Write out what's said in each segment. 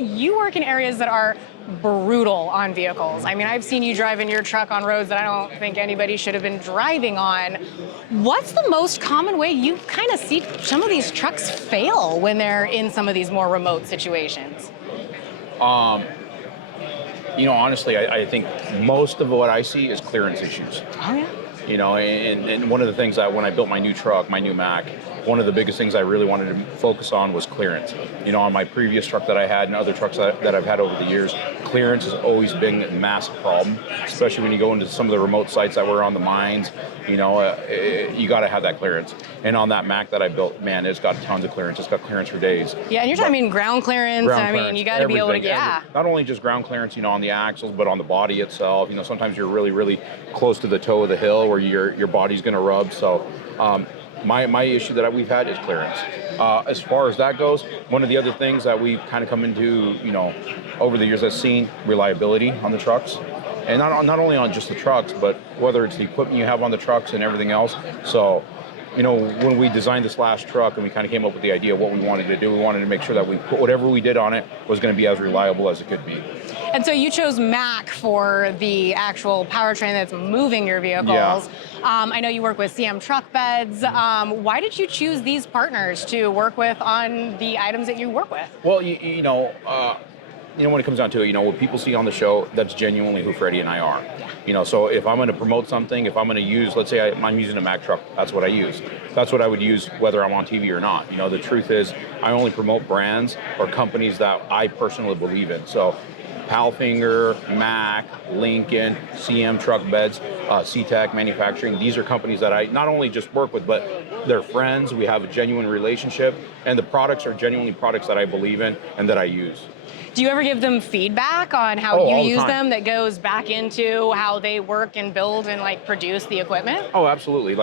you work in areas that are brutal on vehicles. I mean, I've seen you driving your truck on roads that I don't think anybody should have been driving on. What's the most common way you kind of see some of these trucks fail when they're in some of these more remote situations? Honestly, I think most of what I see is clearance issues. Oh, yeah. And one of the things that when I built my new truck, my new Mac, one of the biggest things I really wanted to focus on was clearance. On my previous truck that I had and other trucks that I've had over the years, clearance has always been a massive problem, especially when you go into some of the remote sites that were on the mines. You got to have that clearance. And on that Mac that I built, man, it's got tons of clearance. It's got clearance for days. Yeah, and you're talking ground clearance. You got to be able to, yeah. Not only just ground clearance, on the axles, but on the body itself. Sometimes you're really, really close to the toe of the hill where your body's going to rub. So my issue that we've had is clearance. As far as that goes, one of the other things that we've kind of come into, over the years, I've seen reliability on the trucks. And not only on just the trucks, but whether it's the equipment you have on the trucks and everything else. So, when we designed this last truck and we kind of came up with the idea of what we wanted to do, we wanted to make sure that we put whatever we did on it was going to be as reliable as it could be. And so you chose Mac for the actual powertrain that's moving your vehicles. Yeah. I know you work with CM truck beds. Why did you choose these partners to work with on the items that you work with? Well, when it comes down to it, what people see on the show, that's genuinely who Freddie and I are. So if I'm going to promote something, if I'm going to use, let's say I'm using a Mack truck, that's what I use. That's what I would use whether I'm on TV or not. The truth is I only promote brands or companies that I personally believe in. So Palfinger, Mack, Lincoln, CM truck beds, C-Tech manufacturing. These are companies that I not only just work with, but they're friends. We have a genuine relationship, and the products are genuinely products that I believe in and that I use. Do you ever give them feedback on how you use them that goes back into how they work and build and produce the equipment? Oh, absolutely.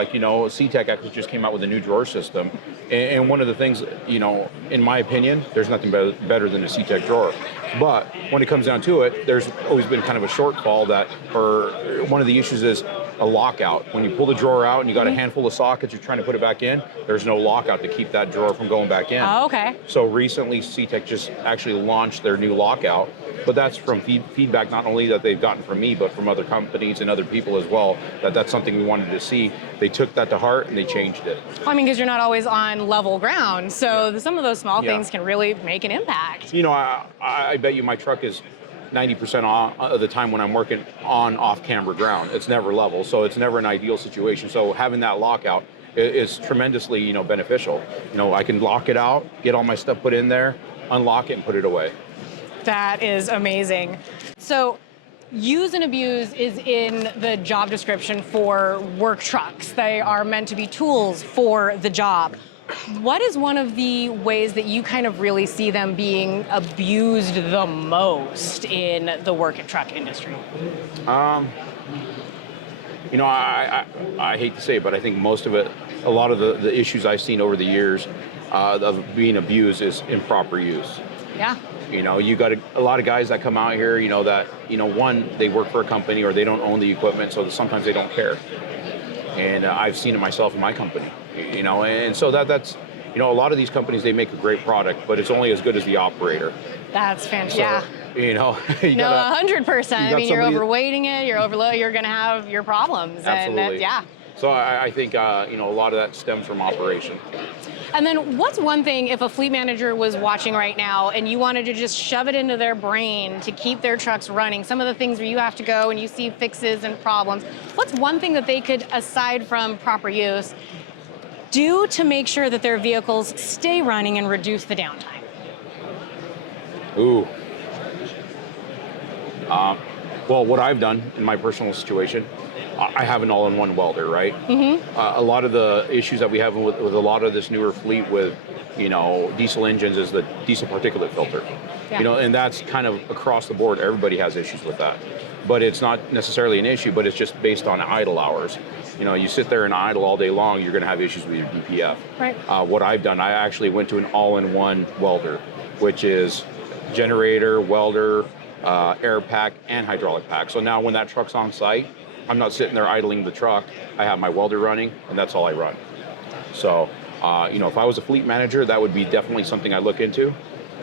C-Tech actually just came out with a new drawer system. And one of the things, in my opinion, there's nothing better than a C-Tech drawer. But when it comes down to it, there's always been kind of a shortfall or one of the issues is a lockout. When you pull the drawer out and you got a handful of sockets, you're trying to put it back in, there's no lockout to keep that drawer from going back in. Oh, okay. So recently, C-Tech just actually launched their new lockout, but that's from feedback not only that they've gotten from me, but from other companies and other people as well, that's something we wanted to see. They took that to heart and they changed it. Well, because you're not always on level ground, so some of those small things can really make an impact. I bet you my truck is 90% of the time when I'm working on off-camera ground. It's never level, so it's never an ideal situation. So having that lockout is tremendously, beneficial. I can lock it out, get all my stuff put in there, unlock it, and put it away. That is amazing. So use and abuse is in the job description for work trucks. They are meant to be tools for the job. What is one of the ways that you kind of really see them being abused the most in the work truck industry? I hate to say it, but I think most of it, a lot of the issues I've seen over the years of being abused is improper use. Yeah. You got a lot of guys that come out here, that, one, they work for a company or they don't own the equipment, so sometimes they don't care. And I've seen it myself in my company, and so that's, a lot of these companies, they make a great product, but it's only as good as the operator. That's fantastic. So, yeah. No, 100%. You're overweighting it, you're overloading, you're going to have your problems. Absolutely. And So I think, a lot of that stems from operation. And then what's one thing if a fleet manager was watching right now and you wanted to just shove it into their brain to keep their trucks running, some of the things where you have to go and you see fixes and problems, what's one thing that they could, aside from proper use, do to make sure that their vehicles stay running and reduce the downtime? Ooh. Well, what I've done in my personal situation, I have an all-in-one welder, right? Mm-hmm. A lot of the issues that we have with a lot of this newer fleet with, diesel engines is the diesel particulate filter. Yeah. And that's kind of across the board. Everybody has issues with that. But it's not necessarily an issue, but it's just based on idle hours. You sit there and idle all day long, you're going to have issues with your DPF. Right. What I've done, I actually went to an all-in-one welder, which is generator, welder, air pack, and hydraulic pack. So now when that truck's on site, I'm not sitting there idling the truck. I have my welder running, and that's all I run. So, if I was a fleet manager, that would be definitely something I look into.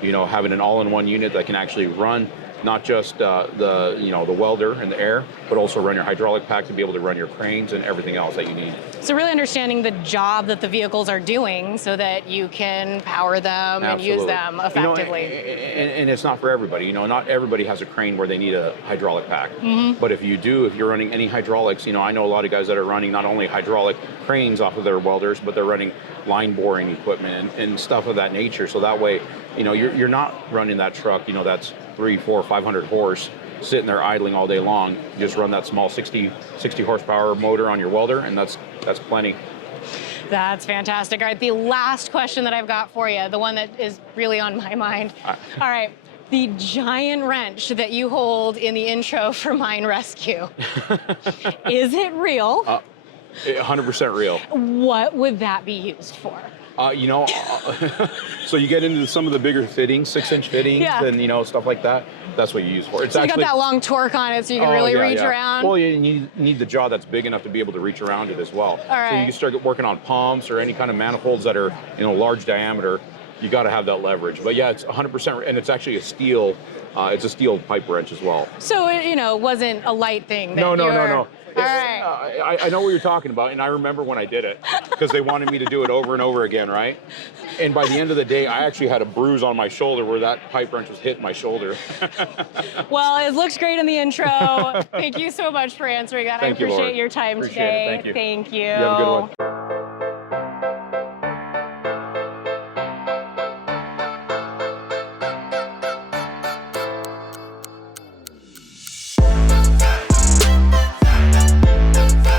having an all-in-one unit that can actually run not just the welder and the air, but also run your hydraulic pack to be able to run your cranes and everything else that you need. So really understanding the job that the vehicles are doing so that you can power them and use them effectively. And it's not for everybody. Not everybody has a crane where they need a hydraulic pack. But if you do, if you're running any hydraulics, I know a lot of guys that are running not only hydraulic cranes off of their welders, but they're running line boring equipment and stuff of that nature. So that way, you're not running that truck, that's 300, 400, 500 horse sitting there idling all day long. You just run that small 60 horsepower motor on your welder, and that's plenty. That's fantastic. All right, the last question that I've got for you, the one that is really on my mind. All right, the giant wrench that you hold in the intro for Mine Rescue, is it real? 100% real. What would that be used for? So you get into some of the bigger fittings, 6-inch fittings, and stuff like that. That's what you use for. So you got that long torque on it, so you can really reach around. Well, you need the jaw that's big enough to be able to reach around it as well. All right. So you can start working on pumps or any kind of manifolds that are large diameter. You got to have that leverage. But yeah, it's 100%, and it's actually a steel. It's a steel pipe wrench as well. So it wasn't a light thing. No. All right. I know what you're talking about, and I remember when I did it because they wanted me to do it over and over again, right? And by the end of the day, I actually had a bruise on my shoulder where that pipe wrench was hitting my shoulder. Well, it looks great in the intro. Thank you so much for answering that. Thank you, I appreciate Laura. your time Appreciate today. it. Thank you. Thank you. You have a good one.